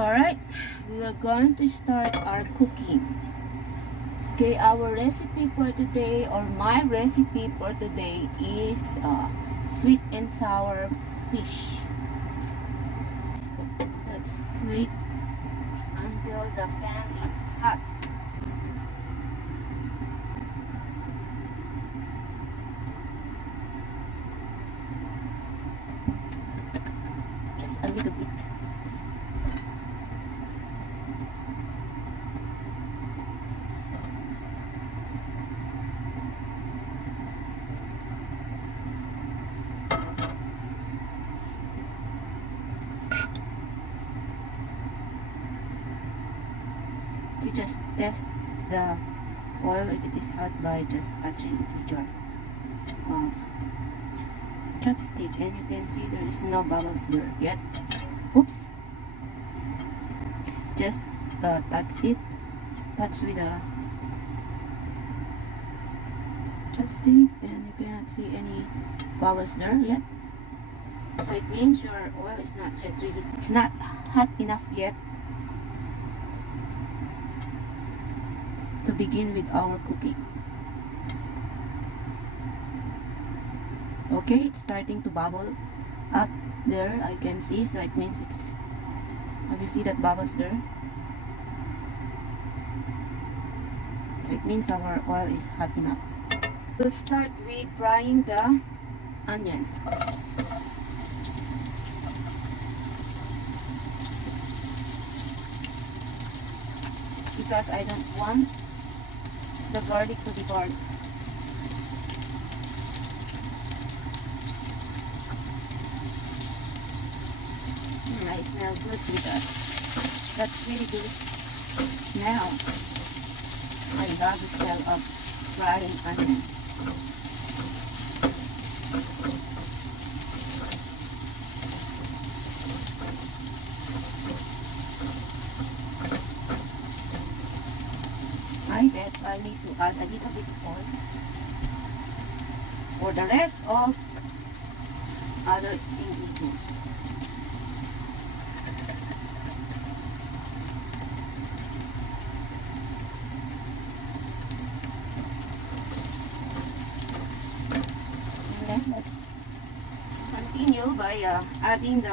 Alright, we are going to start our cooking. Okay, our recipe for today, or my recipe for today, is sweet and sour fish. Let's wait until the pan is hot. Just a little bit. You just test the oil if it is hot by just touching it with your chopstick, and you can see there is no bubbles there yet. Oops! Just touch with a chopstick, and you cannot see any bubbles there yet. So it means your oil is not yet really, it's not hot enough yet to begin with our cooking. Okay, it's starting to bubble up there, I can see, so it means it's, have you see that bubbles there? So it means our oil is hot enough. We'll start with frying the onion. Because I don't want the garlic to be burnt. I smell good with that. That's really good smell. I love the smell of frying onion. I bet I need to add a little bit of oil for the rest of other ingredients. And then let's continue by adding the,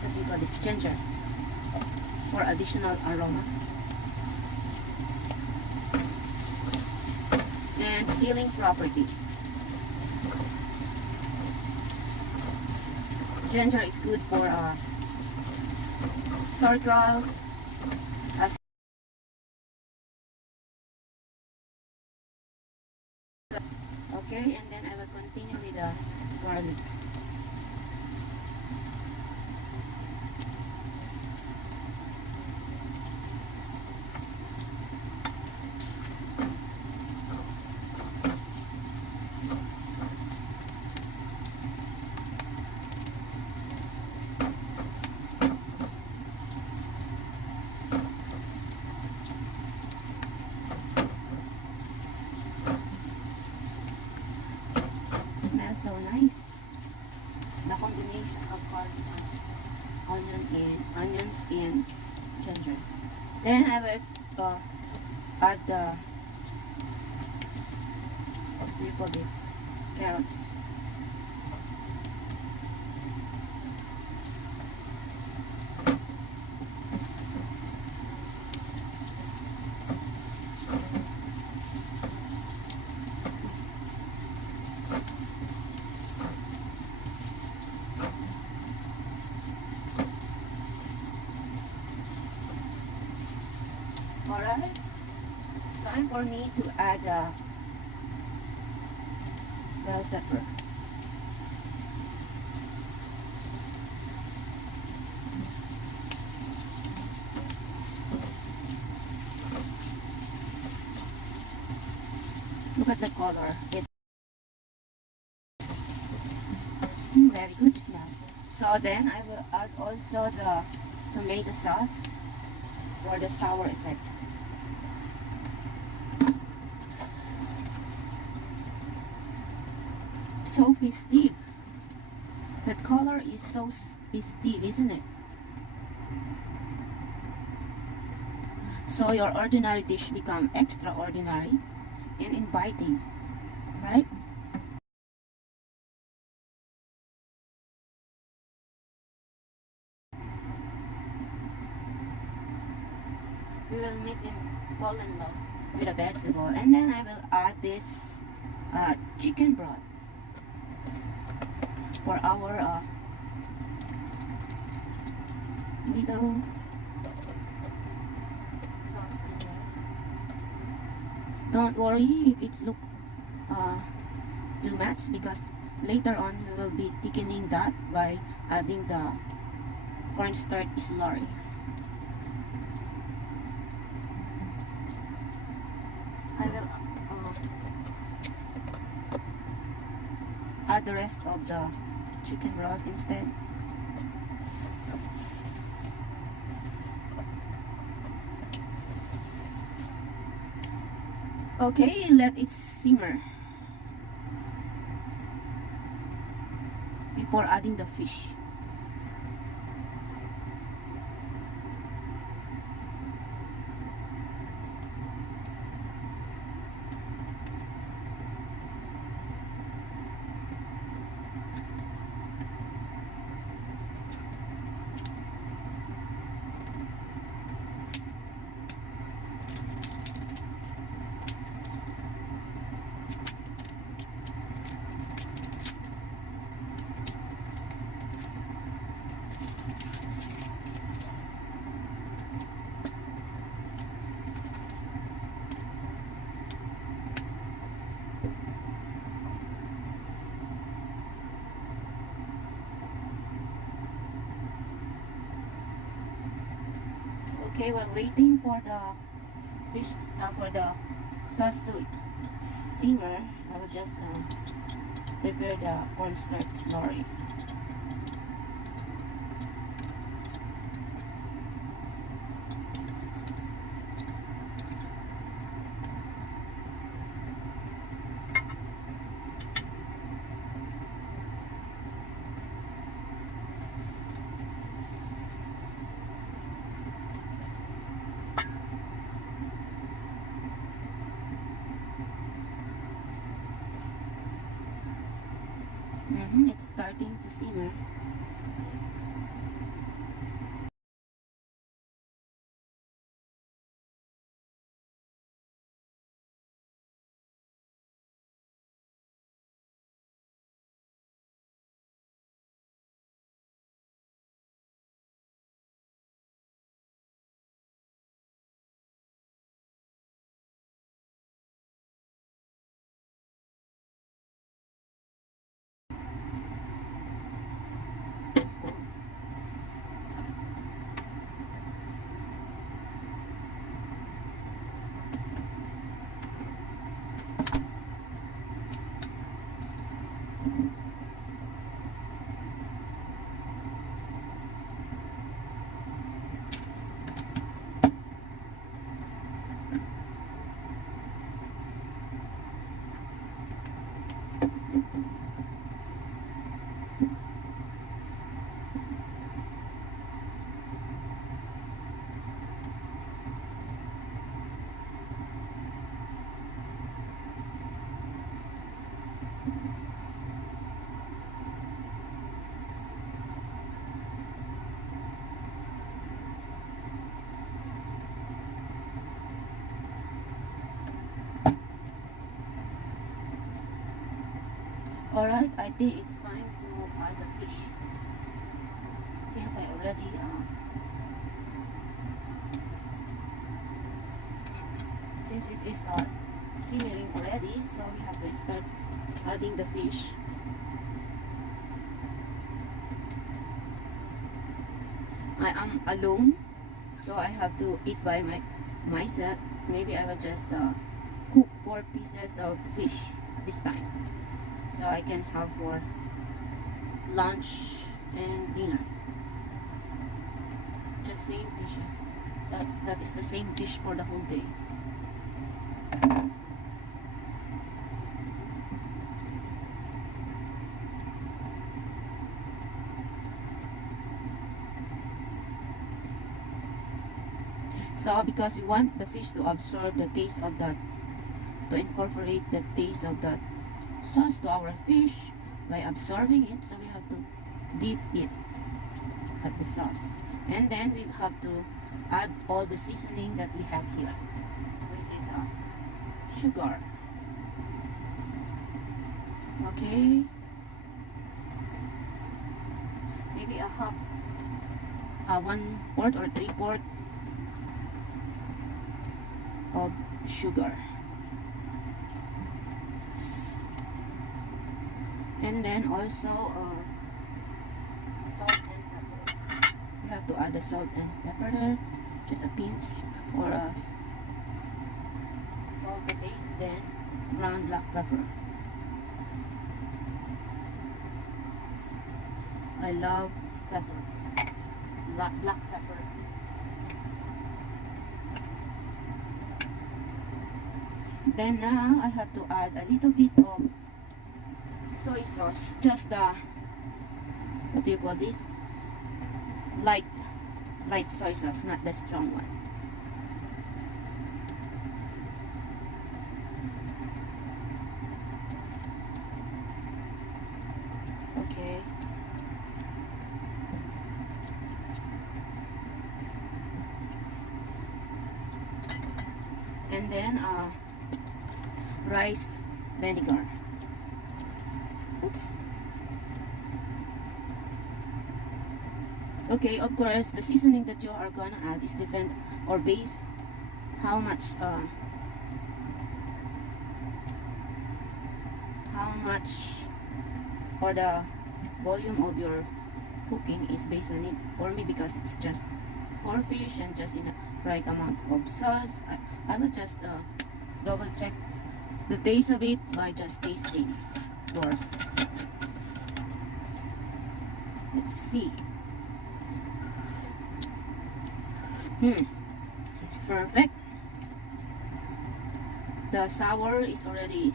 what do you call this, ginger for additional aroma and healing properties. Ginger is good for sore throat. Okay, and then I will continue with the garlic. Smells so nice. The combination of garlic and onions and ginger. Then I will add the, what do you call this, carrots. Alright, it's time for me to add bell pepper. Look at the color. It's very good smell. So then I will add also the tomato sauce for the sour effect. So festive. That color is so festive, isn't it? So your ordinary dish become extraordinary and inviting, right? We will make them fall in love with a vegetable, and then I will add this chicken broth for our little sauce in there. Don't worry if it's look too much, because later on we will be thickening that by adding the cornstarch slurry. I will add the rest of the chicken broth instead. Okay, let it simmer before adding the fish. Okay, while waiting for the fish, for the sauce to simmer, I will just prepare the cornstarch slurry. It's starting to simmer. Alright, I think it's time to add the fish. Since I already since it is simmering already, so we have to start adding the fish. I am alone, so I have to eat by myself. Maybe I will just cook 4 pieces of fish this time, so I can have for lunch and dinner. Just same dishes. That is the same dish for the whole day. So because we want the fish to absorb the taste of that, to incorporate the taste of that sauce to our fish by absorbing it, so we have to dip it at the sauce, and then we have to add all the seasoning that we have here, which is sugar. Okay, maybe a half, 1/4 or 3/4 of sugar, and then also salt and pepper. You have to add the salt and pepper there, just a pinch, or salt to taste, then ground black pepper. I love pepper, black pepper. Then now I have to add a little bit of soy sauce, just the, what do you call this, light soy sauce, not the strong one. Okay, and then rice vinegar. Oops. Okay, of course, the seasoning that you are gonna add is depend or base how much or the volume of your cooking is based on it. For me, because it's just for fish and just in the right amount of sauce, I will just double check the taste of it by just tasting. Of course, let's see. Perfect. The sour is already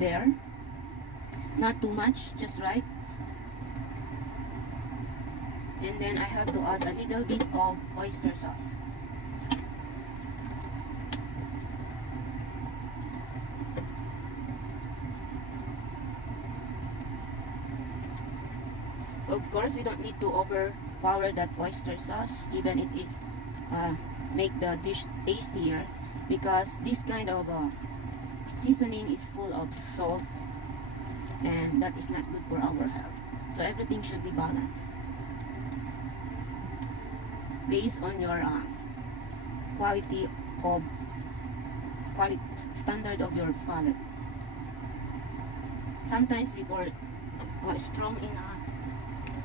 there, not too much, just right. And then I have to add a little bit of oyster sauce. Of course, we don't need to overpower that oyster sauce, even it is make the dish tastier, because this kind of seasoning is full of salt, and that is not good for our health. So everything should be balanced based on your quality standard of your palate. Sometimes people are strong in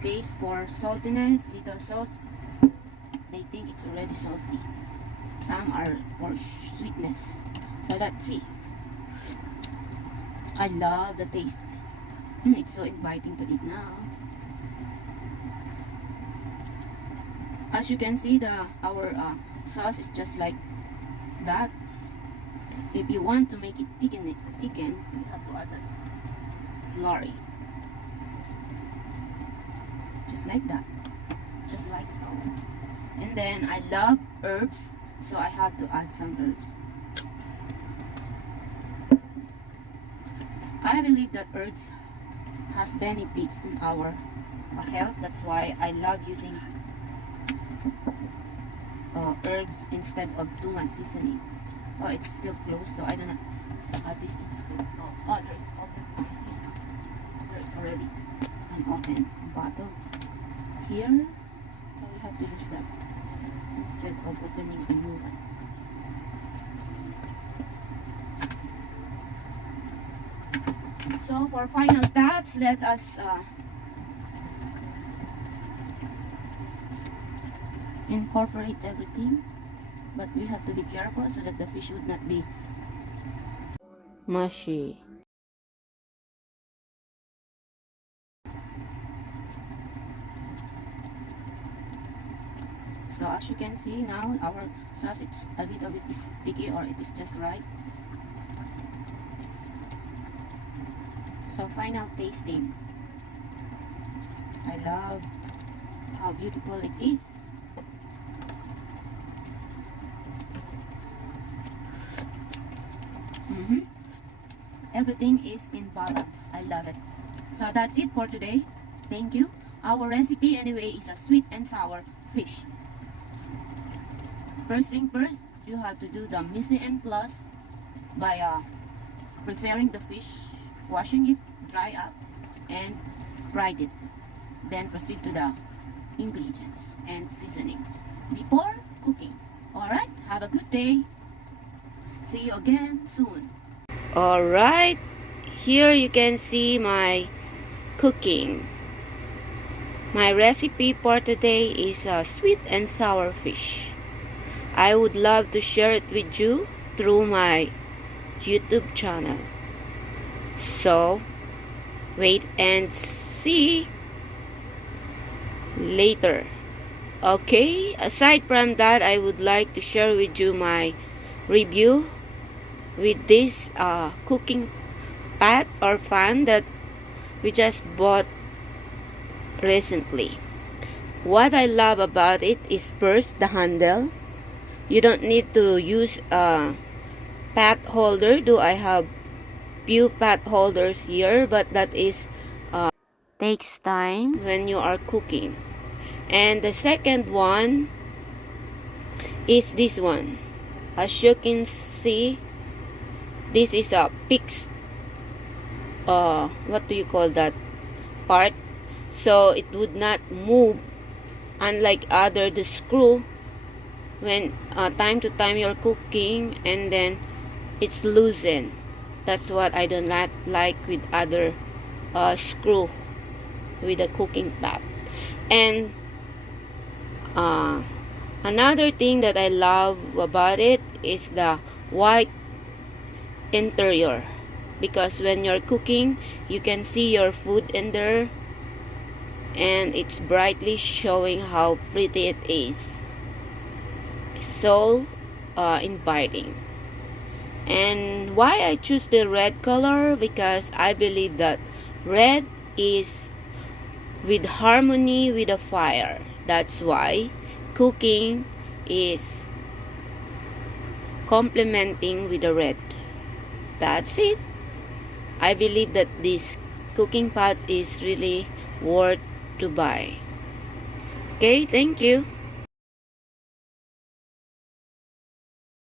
taste for saltiness, little salt, they think it's already salty. Some are for sweetness. So let's see. I love the taste. It's so inviting to eat now. As you can see, our sauce is just like that. If you want to make it thicken, you have to add a slurry. Just like that. Just like so. And then I love herbs, so I have to add some herbs. I believe that herbs has benefits in our health. That's why I love using herbs instead of too much seasoning. Oh, it's still closed, so I do not add this instead. Oh, there's open here. There's already an open bottle here, so we have to use that instead of opening a new one. So for final touch, let us incorporate everything, but we have to be careful so that the fish would not be mushy. So as you can see now, our sauce is a little bit sticky, or it is just right. So final tasting. I love how beautiful it is. Everything is in balance. I love it. So that's it for today. Thank you. Our recipe anyway is a sweet and sour fish. First thing first, you have to do the mise en place by preparing the fish, washing it, dry up, and fried it. Then proceed to the ingredients and seasoning before cooking. Alright, have a good day. See you again soon. Alright, here you can see my cooking. My recipe for today is a sweet and sour fish. I would love to share it with you through my YouTube channel. So, wait and see later. Okay, aside from that, I would like to share with you my review with this cooking pot or fan that we just bought recently. What I love about it is first the handle. You don't need to use a pot holder, though I have few pot holders here, but that is takes time when you are cooking. And the second one is this one. As you can see, this is a fixed what do you call that part, so it would not move, unlike the screw when time to time you're cooking and then it's loosened. That's what I do not like with other screw with a cooking pot. And another thing that I love about it is the white interior, because when you're cooking you can see your food in there and it's brightly showing how pretty it is. So inviting. And why I choose the red color? Because I believe that red is with harmony with the fire. That's why cooking is complementing with the red. That's it. I believe that this cooking pot is really worth to buy. Okay, thank you.